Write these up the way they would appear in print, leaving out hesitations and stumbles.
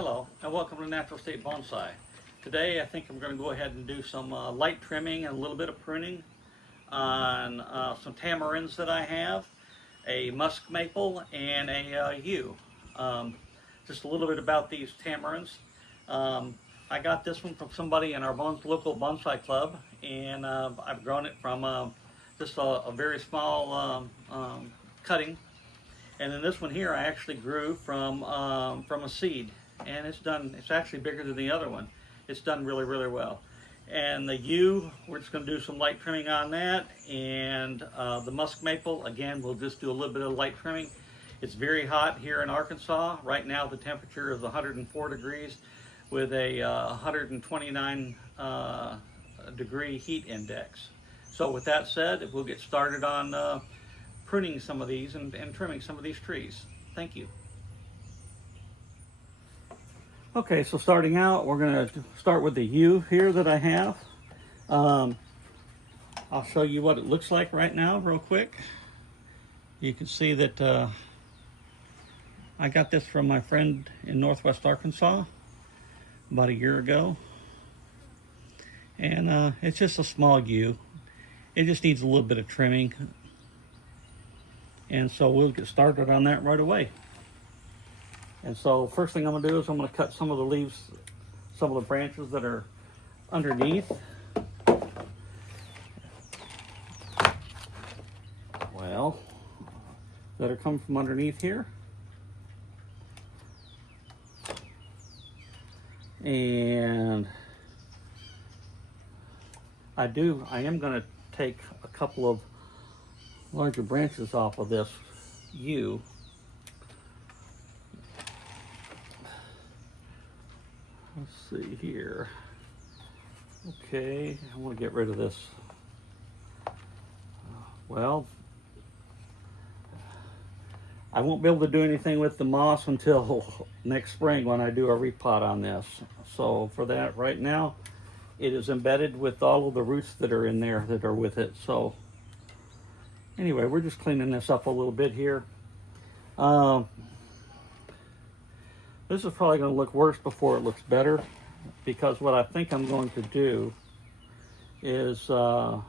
Hello and welcome to Natural State Bonsai. Today I think I'm going to go ahead and do some light trimming and a little bit of pruning on some tamarinds that I have, a musk maple and a yew. Just a little bit about these tamarins. I got this one from somebody in our local bonsai club, and I've grown it from just a very small cutting. And then this one here I actually grew from a seed, and it's actually bigger than the other one. It's done really, really well. And the yew, we're just going to do some light trimming on that, and the musk maple, again, we'll just do a little bit of light trimming. It's very hot here in Arkansas. Right now the temperature is 104 degrees with a 129 degree heat index. So with that said, we'll get started on pruning some of these and trimming some of these trees. Thank you. Okay, so starting out, we're going to start with the yew here that I have. I'll show you what it looks like right now real quick. You can see that I got this from my friend in Northwest Arkansas about a year ago. And it's just a small yew. It just needs a little bit of trimming. And so we'll get started on that right away. And so first thing I'm going to do is I'm going to cut some of the leaves, some of the branches that are underneath. Well, that are coming from underneath here. And I am going to take a couple of larger branches off of this yew. Let's see here. Okay, I want to get rid of this. Well, I won't be able to do anything with the moss until next spring when I do a repot on this. So for that, right now, it is embedded with all of the roots that are in there that are with it. So anyway, we're just cleaning this up a little bit here. This is probably going to look worse before it looks better, because what I think I'm going to do is I'm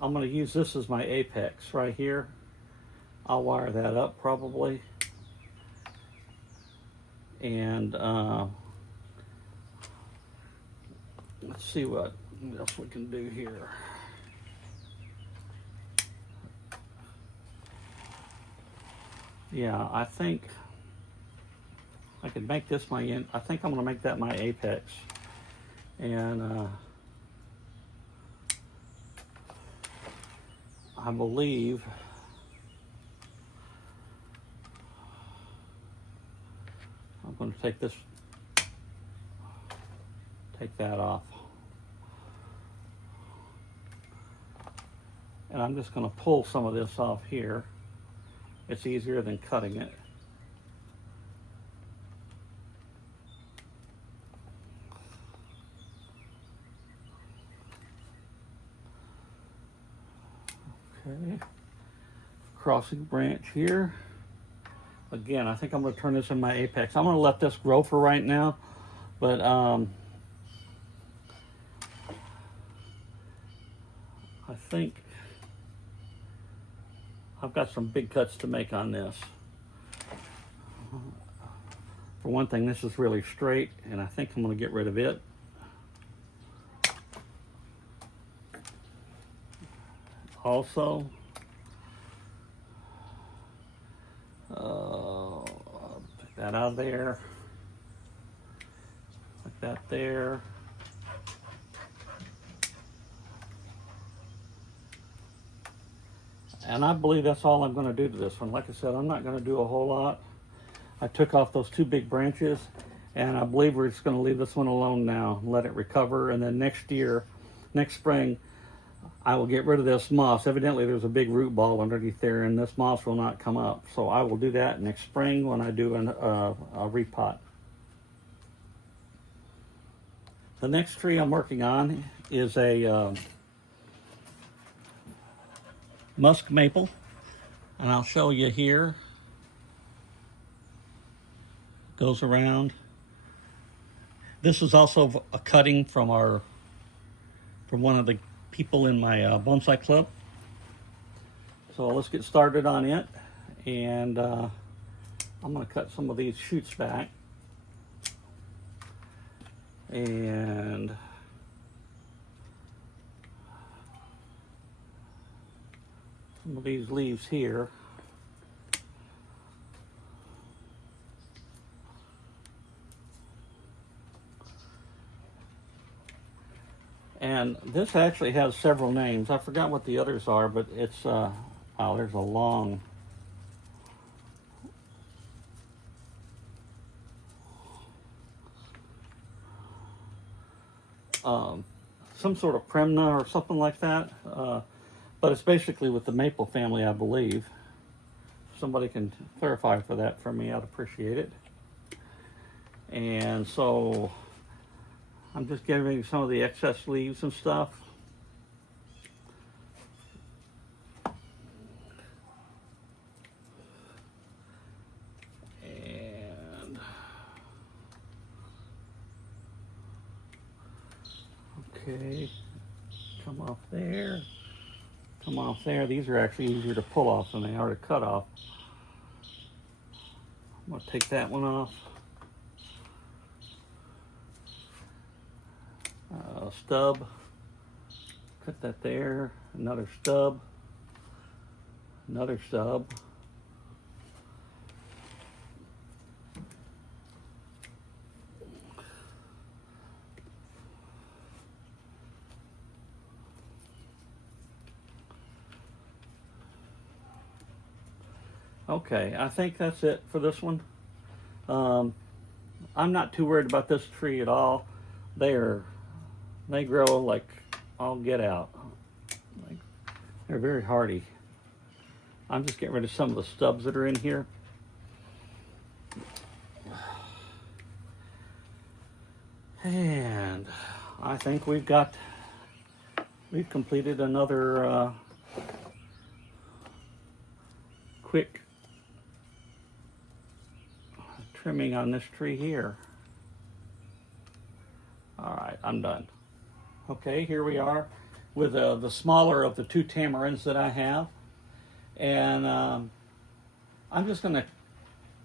going to use this as my apex right here. I'll wire that up probably. And let's see what else we can do here. Yeah, I think I could make this my end. I think I'm going to make that my apex. And I believe I'm going to take that off. And I'm just going to pull some of this off here. It's easier than cutting it. Okay, crossing branch here. Again, I think I'm going to turn this in my apex. I'm going to let this grow for right now, but I think I've got some big cuts to make on this. For one thing, this is really straight, and I think I'm going to get rid of it. Also, take that out of there, like that there. And I believe that's all I'm going to do to this one. Like I said, I'm not going to do a whole lot. I took off those two big branches, and I believe we're just going to leave this one alone now, let it recover, and then next spring, I will get rid of this moss. Evidently there's a big root ball underneath there, and this moss will not come up. So I will do that next spring when I do a repot. The next tree I'm working on is a musk maple, and I'll show you here. Goes around This is also a cutting from one of the people in my bonsai club. So let's get started on it, and I'm going to cut some of these shoots back, and some of these leaves here. And this actually has several names. I forgot what the others are, but it's, oh, there's a long, some sort of Premna or something like that. But it's basically with the maple family, I believe. If somebody can clarify for that for me, I'd appreciate it. And so I'm just getting rid of some of the excess leaves and stuff. And okay, come off there. Come off there. These are actually easier to pull off than they are to cut off. I'm going to take that one off. Stub. Cut that there. Another stub. Another stub. Okay, I think that's it for this one. I'm not too worried about this tree at all. They grow like all get out. They're very hardy. I'm just getting rid of some of the stubs that are in here. And I think we've completed another quick trimming on this tree here. All right, I'm done. Okay, here we are with the smaller of the two tamarinds that I have. And I'm just going to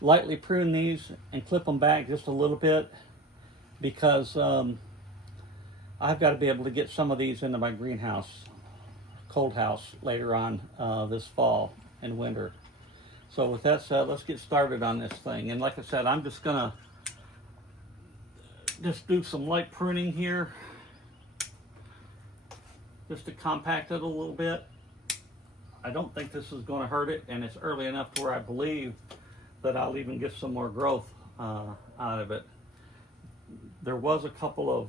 lightly prune these and clip them back just a little bit, because I've got to be able to get some of these into my greenhouse, cold house, later on this fall and winter. So with that said, let's get started on this thing. And like I said, I'm just going to do some light pruning here, just to compact it a little bit. I don't think this is going to hurt it, and it's early enough to where I believe that I'll even get some more growth out of it. There was a couple of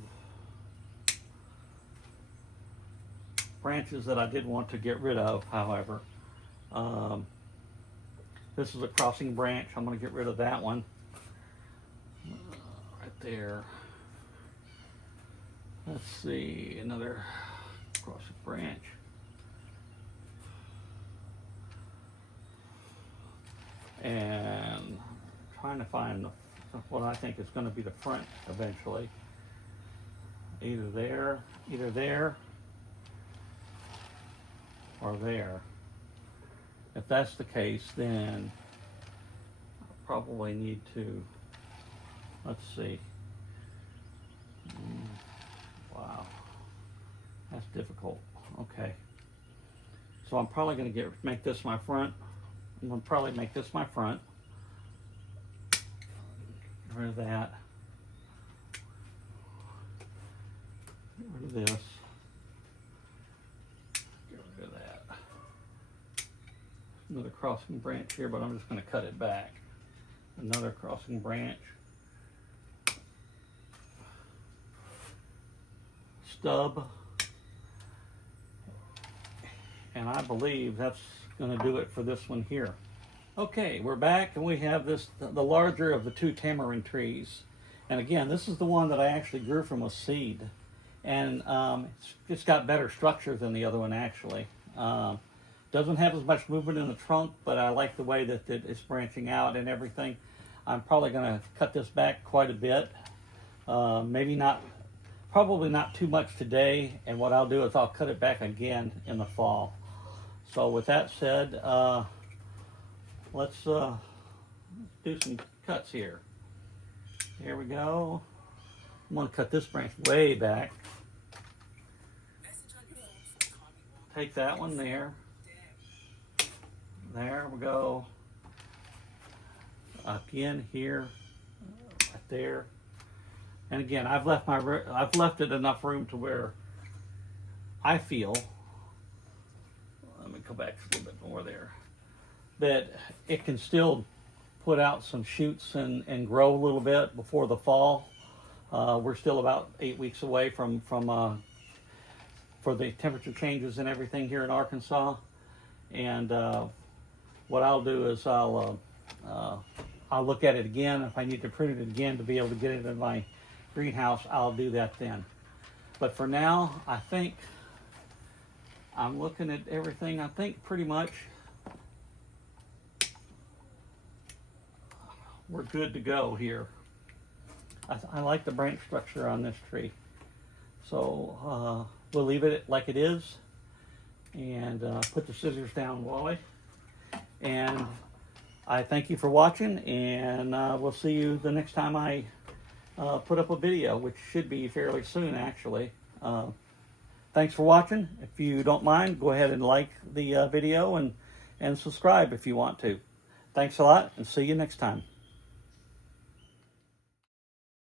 branches that I did want to get rid of, however. This is a crossing branch. I'm going to get rid of that one. Right there. Let's see, another crossing branch. And trying to find what I think is going to be the front eventually. Either there, or there. If that's the case, then I'll probably need to, let's see. Wow, that's difficult. Okay, so I'm probably going to make this my front. I'm going to probably make this my front. Get rid of that. Get rid of this. Get rid of that. Another crossing branch here, but I'm just going to cut it back. Another crossing branch. Stub. And I believe that's going to do it for this one here. Okay, we're back, and we have this, the larger of the two tamarind trees. And again, this is the one that I actually grew from a seed. And it's got better structure than the other one, actually. Doesn't have as much movement in the trunk, but I like the way that it's branching out and everything. I'm probably going to cut this back quite a bit Maybe not, probably not too much today, and what I'll do is I'll cut it back again in the fall. So with that said, let's do some cuts here. Here we go. I'm going to cut this branch way back. Take that one there. There we go. Again here, right there. And again, I've left it enough room to where I feel. Let me go back a little bit more there. That it can still put out some shoots and grow a little bit before the fall. We're still about 8 weeks away from for the temperature changes and everything here in Arkansas. And what I'll do is I'll look at it again. If I need to prune it again to be able to get it in my greenhouse, I'll do that then. But for now, I think I'm looking at everything. I think pretty much we're good to go here. I like the branch structure on this tree. So we'll leave it like it is and put the scissors down, Wally. And I thank you for watching, and we'll see you the next time I put up a video, which should be fairly soon, actually. Thanks for watching. If you don't mind, go ahead and like the video and subscribe if you want to. Thanks a lot, and see you next time.